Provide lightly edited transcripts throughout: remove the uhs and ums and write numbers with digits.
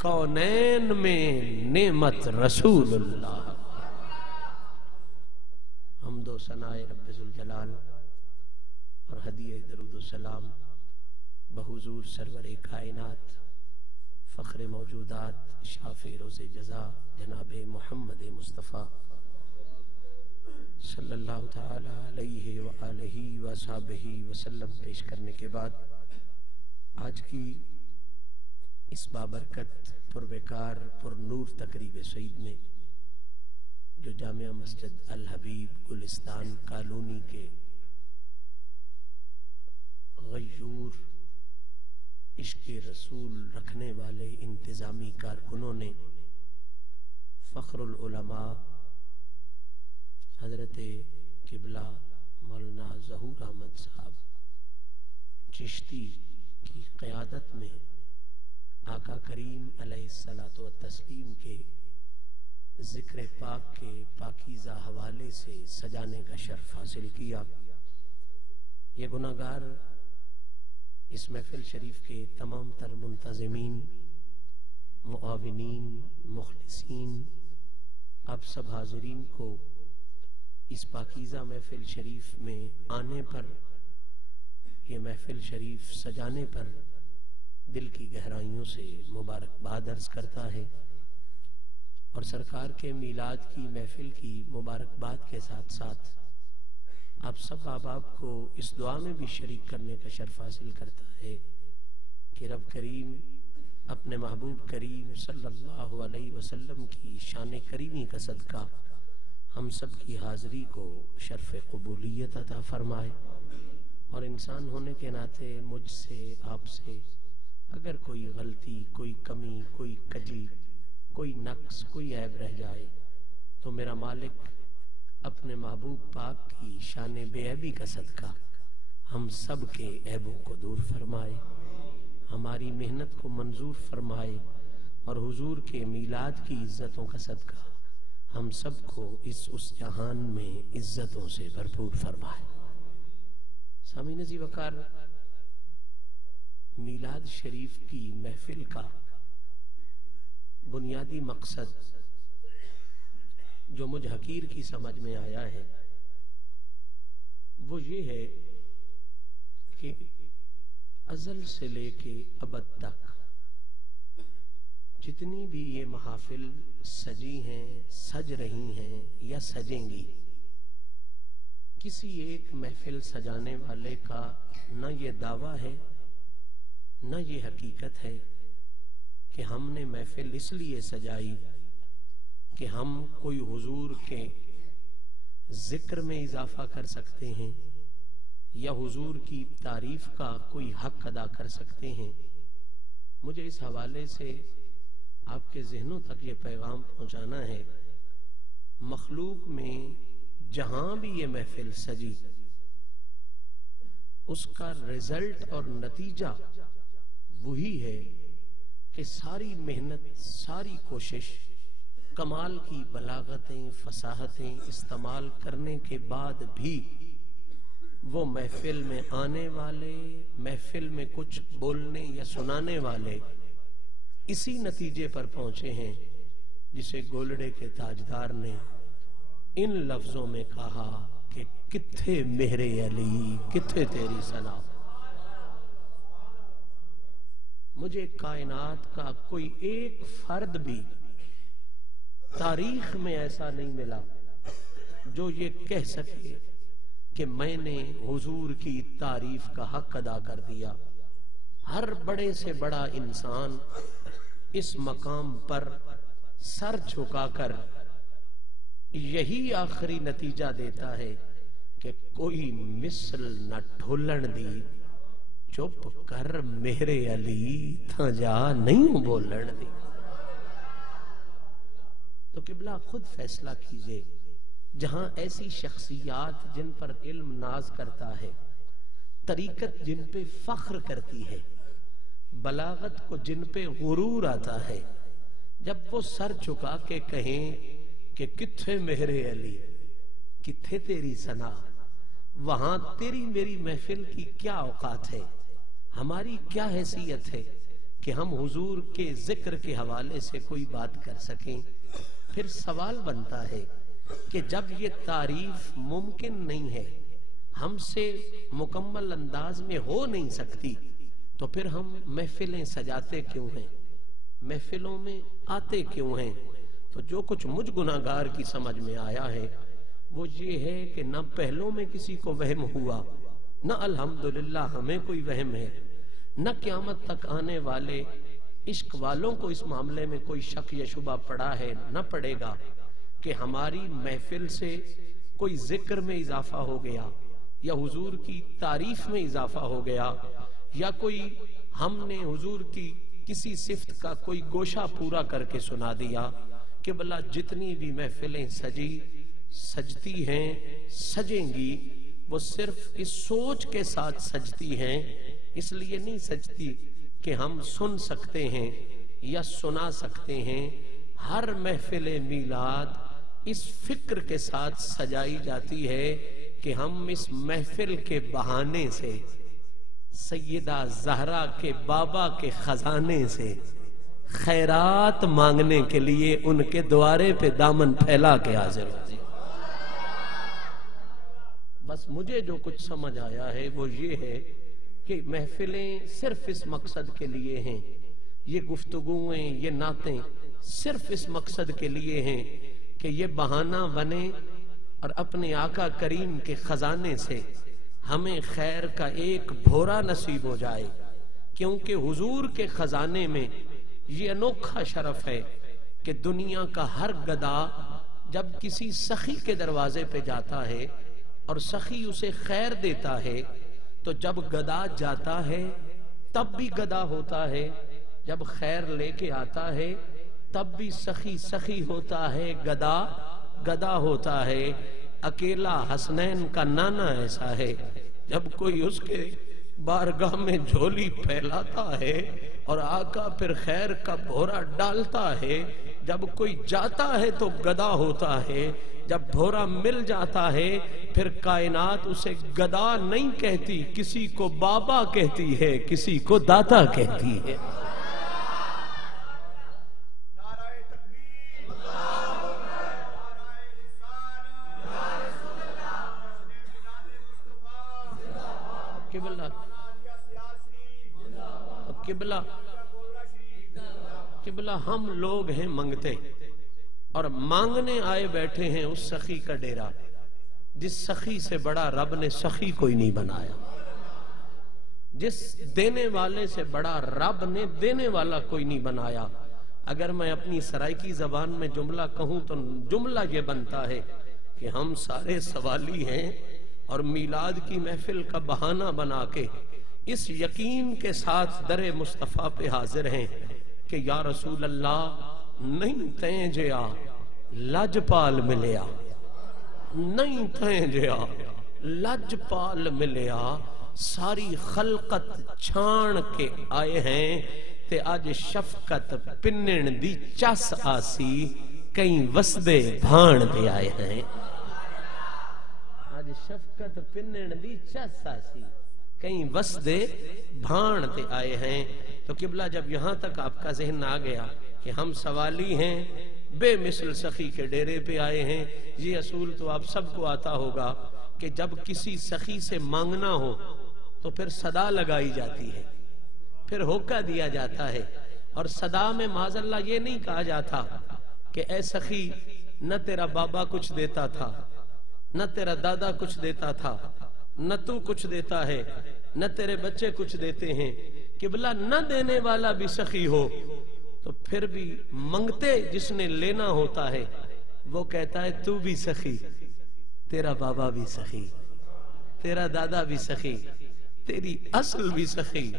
کونین میں نعمت رسول اللہ. حمد و ثناء رب ذوالجلال اور ہدیہ درود و سلام بحضور سرور کائنات فخر موجودات شافع روز جزا جناب محمد مصطفیٰ صلی اللہ تعالی علیہ وآلہ وصحبہ وسلم پیش کرنے کے بعد آج کی اس بابرکت پروکار پر نور تقریب سعید میں جو جامعہ مسجد الحبیب گلستان کالونی کے غیور عشق رسول رکھنے والے انتظامی کارکنوں نے فخر العلماء حضرت قبلہ مولانا ظہور احمد صاحب چشتی کی قیادت میں آقا کریم علیہ الصلاۃ والتسلیم کے ذکر پاک کے پاکیزہ حوالے سے سجانے کا شرف حاصل کیا. یہ گناہگار اس محفل شریف کے تمام تر منتظمین، معاونین، مخلصین، آپ سب حاضرین کو اس پاکیزہ محفل شریف میں آنے پر، یہ محفل شریف سجانے پر دل کی گہرائیوں سے مبارکباد عرض کرتا ہے اور سرکار کے میلاد کی محفل کی مبارکباد کے ساتھ ساتھ آپ سب احباب کو اس دعا میں بھی شریک کرنے کا شرف حاصل کرتا ہے کہ رب کریم اپنے محبوب کریم صلی اللہ علیہ وسلم کی شان کریمی کا صدقہ ہم سب کی حاضری کو شرف قبولیت عطا فرمائے اور انسان ہونے کے ناطے مجھ سے، آپ سے اگر کوئی غلطی، کوئی کمی، کوئی کجی، کوئی نقص، کوئی عیب رہ جائے تو میرا مالک اپنے محبوب پاک کی شان بے عیبی کا صدقہ ہم سب کے عیبوں کو دور فرمائے، ہماری محنت کو منظور فرمائے اور حضور کے میلاد کی عزتوں کا صدقہ ہم سب کو اس جہان میں عزتوں سے بھرپور فرمائے. سامعین عزیز وقار، میلاد شریف کی محفل کا بنیادی مقصد جو مجھ حقیر کی سمجھ میں آیا ہے وہ یہ ہے کہ ازل سے لے کے ابد تک جتنی بھی یہ محافل سجی ہیں، سج رہی ہیں یا سجیں گی، کسی ایک محفل سجانے والے کا نہ یہ دعویٰ ہے نہ یہ حقیقت ہے کہ ہم نے محفل اس لیے سجائی کہ ہم کوئی حضور کے ذکر میں اضافہ کر سکتے ہیں یا حضور کی تعریف کا کوئی حق ادا کر سکتے ہیں. مجھے اس حوالے سے آپ کے ذہنوں تک یہ پیغام پہنچانا ہے، مخلوق میں جہاں بھی یہ محفل سجی اس کا رزلٹ اور نتیجہ وہی ہے کہ ساری محنت، ساری کوشش، کمال کی بلاغتیں، فصاحتیں استعمال کرنے کے بعد بھی وہ محفل میں آنے والے، محفل میں کچھ بولنے یا سنانے والے اسی نتیجے پر پہنچے ہیں جسے گولڑے کے تاجدار نے ان لفظوں میں کہا کہ کتھے مہر علی، کتھے تیری ثنا. مجھے کائنات کا کوئی ایک فرد بھی تاریخ میں ایسا نہیں ملا جو یہ کہہ سکے کہ میں نے حضور کی تعریف کا حق ادا کر دیا. ہر بڑے سے بڑا انسان اس مقام پر سر جھکا کر یہی آخری نتیجہ دیتا ہے کہ کوئی مثل نہ ڈھولن دی، چپ کر میرے علی تھا جا نہیں بولن دی. تو قبلہ خود فیصلہ کیجئے، جہاں ایسی شخصیات جن پر علم ناز کرتا ہے، طریقت جن پہ فخر کرتی ہے، بلاغت کو جن پہ غرور آتا ہے، جب وہ سر جھکا کے کہیں کہ کتھے مہر علی، کتھے تیری ثنا، وہاں تیری میری محفل کی کیا اوقات ہے، ہماری کیا حیثیت ہے کہ ہم حضور کے ذکر کے حوالے سے کوئی بات کر سکیں. پھر سوال بنتا ہے کہ جب یہ تعریف ممکن نہیں ہے، ہم سے مکمل انداز میں ہو نہیں سکتی، تو پھر ہم محفلیں سجاتے کیوں ہیں، محفلوں میں آتے کیوں ہیں؟ تو جو کچھ مجھ گناہگار کی سمجھ میں آیا ہے وہ یہ ہے کہ نہ پہلوں میں کسی کو وہم ہوا، نہ الحمدللہ ہمیں کوئی وہم ہے، نہ قیامت تک آنے والے عشق والوں کو اس معاملے میں کوئی شک یا شبہ پڑا ہے، نہ پڑے گا کہ ہماری محفل سے کوئی ذکر میں اضافہ ہو گیا، یا حضور کی تعریف میں اضافہ ہو گیا، یا کوئی ہم نے حضور کی کسی صفت کا کوئی گوشہ پورا کر کے سنا دیا. کہ بلا جتنی بھی محفلیں سجتی ہیں، سجیں گی، وہ صرف اس سوچ کے ساتھ سجتی ہیں، اس لیے نہیں سجتی کہ ہم سن سکتے ہیں یا سنا سکتے ہیں. ہر محفل میلاد اس فکر کے ساتھ سجائی جاتی ہے کہ ہم اس محفل کے بہانے سے سیدہ زہرا کے بابا کے خزانے سے خیرات مانگنے کے لیے ان کے دوارے پہ دامن پھیلا کے حاضر ہوتے ہیں. بس مجھے جو کچھ سمجھ آیا ہے وہ یہ ہے کہ محفلیں صرف اس مقصد کے لیے ہیں، یہ گفتگویں، یہ نعتیں صرف اس مقصد کے لیے ہیں کہ یہ بہانہ بنے اور اپنے آقا کریم کے خزانے سے ہمیں خیر کا ایک بھورا نصیب ہو جائے. کیونکہ حضور کے خزانے میں یہ انوکھا شرف ہے کہ دنیا کا ہر گدا جب کسی سخی کے دروازے پہ جاتا ہے اور سخی اسے خیر دیتا ہے، تو جب گدا جاتا ہے تب بھی گدا ہوتا ہے، جب خیر لے کے آتا ہے تب بھی سخی سخی ہوتا ہے، گدا گدا ہوتا ہے. اکیلا حسنین کا نانا ایسا ہے، جب کوئی اس کے بارگاہ میں جھولی پھیلاتا ہے اور آقا پھر خیر کا بھورا ڈالتا ہے، جب کوئی جاتا ہے تو گدا ہوتا ہے، جب بھورا مل جاتا ہے پھر کائنات اسے گدا نہیں کہتی، کسی کو بابا کہتی ہے، کسی کو داتا کہتی ہے. قبلہ ہم لوگ ہیں منگتے، اور مانگنے آئے بیٹھے ہیں اس سخی کا ڈیرا جس سخی سے بڑا رب نے سخی کوئی نہیں بنایا، جس دینے والے سے بڑا رب نے دینے والا کوئی نہیں بنایا. اگر میں اپنی سرائکی زبان میں جملہ کہوں تو جملہ یہ بنتا ہے کہ ہم سارے سوالی ہیں اور میلاد کی محفل کا بہانہ بنا کے اس یقین کے ساتھ در مصطفیٰ پہ حاضر ہیں کہ یا رسول اللہ نہیں تین جیا لجپال ملیا، نہیں تین جیا لجپال ملیا، ساری خلقت چھان کے آئے ہیں تے آج شفقت پنن دی چس آسی کئی وسدے بھان دے آئے ہیں. آج شفقت پنن دی چس آسی کئی وسدے بھان دے آئے ہیں. تو قبلہ جب یہاں تک آپ کا ذہن آ گیا کہ ہم سوالی ہیں، بے مثل سخی کے ڈیرے پہ آئے ہیں، یہ اصول تو آپ سب کو آتا ہوگا کہ جب کسی سخی سے مانگنا ہو تو پھر صدا لگائی جاتی ہے، پھر ہوکا دیا جاتا ہے، اور صدا میں معاذ اللہ یہ نہیں کہا جاتا کہ اے سخی نہ تیرا بابا کچھ دیتا تھا، نہ تیرا دادا کچھ دیتا تھا، نہ تو کچھ دیتا ہے، نہ تیرے بچے کچھ دیتے ہیں. قبلہ نہ دینے والا بھی سخی ہو تو پھر بھی منگتے جس نے لینا ہوتا ہے وہ کہتا ہے تو بھی سخی، تیرا بابا بھی سخی، تیرا دادا بھی سخی، تیری اصل بھی سخی،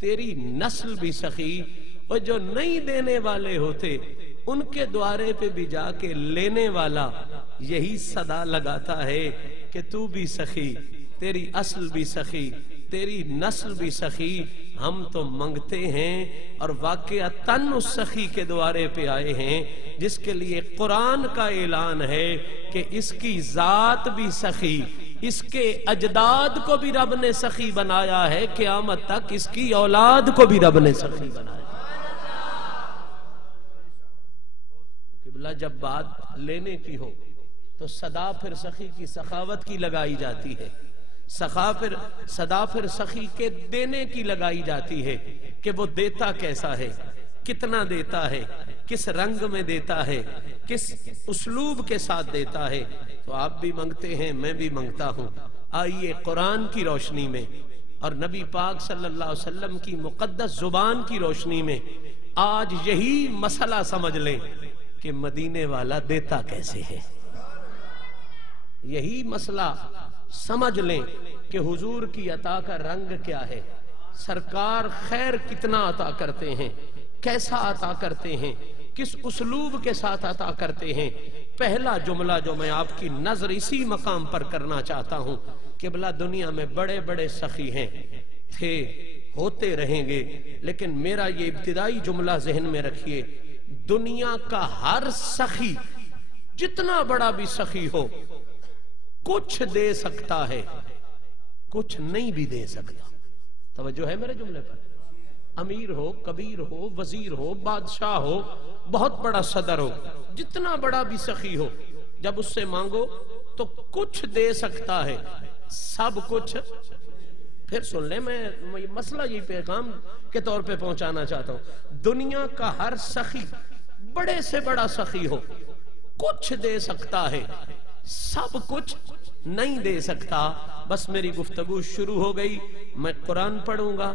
تیری نسل بھی سخی. اور جو نہیں دینے والے ہوتے ان کے دوارے پہ بھی جا کے لینے والا یہی صدا لگاتا ہے کہ تو بھی سخی، تیری اصل بھی سخی، تیری نسل بھی سخی. ہم تو منگتے ہیں اور واقعتاً اس سخی کے دوارے پہ آئے ہیں جس کے لیے قرآن کا اعلان ہے کہ اس کی ذات بھی سخی، اس کے اجداد کو بھی رب نے سخی بنایا ہے، قیامت تک اس کی اولاد کو بھی رب نے سخی بنایا. بلا جب بات لینے کی ہو تو صدا پھر سخی کی سخاوت کی لگائی جاتی ہے، صدا پھر سخی کے دینے کی لگائی جاتی ہے کہ وہ دیتا کیسا ہے، کتنا دیتا ہے، کس رنگ میں دیتا ہے، کس اسلوب کے ساتھ دیتا ہے۔ تو آپ بھی منگتے ہیں، میں بھی منگتا ہوں، آئیے قرآن کی روشنی میں اور نبی پاک صلی اللہ علیہ وسلم کی مقدس زبان کی روشنی میں آج یہی مسئلہ سمجھ لیں کہ مدینے والا دیتا کیسے ہے۔ یہی مسئلہ سمجھ لیں کہ حضور کی عطا کا رنگ کیا ہے، سرکار خیر کتنا عطا کرتے ہیں، کیسا عطا کرتے ہیں، کس اسلوب کے ساتھ عطا کرتے ہیں۔ پہلا جملہ جو میں آپ کی نظر اسی مقام پر کرنا چاہتا ہوں کہ بلا دنیا میں بڑے بڑے سخی ہیں، تھے، ہوتے رہیں گے، لیکن میرا یہ ابتدائی جملہ ذہن میں رکھیے، دنیا کا ہر سخی جتنا بڑا بھی سخی ہو کچھ دے سکتا ہے، کچھ نہیں بھی دے سکتا۔ توجہ ہے میرے جملے پر؟ امیر ہو، کبیر ہو، وزیر ہو، بادشاہ ہو، بہت بڑا صدر ہو، جتنا بڑا بھی سخی ہو، جب اس سے مانگو تو کچھ دے سکتا ہے، سب کچھ۔ پھر سن لیں، میں مسئلہ یہ پیغام کے طور پہ پہنچانا چاہتا ہوں، دنیا کا ہر سخی بڑے سے بڑا سخی ہو کچھ دے سکتا ہے، سب کچھ نہیں دے سکتا۔ بس میری گفتگو شروع ہو گئی، میں قرآن پڑھوں گا،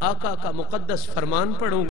آقا کا مقدس فرمان پڑھوں گا۔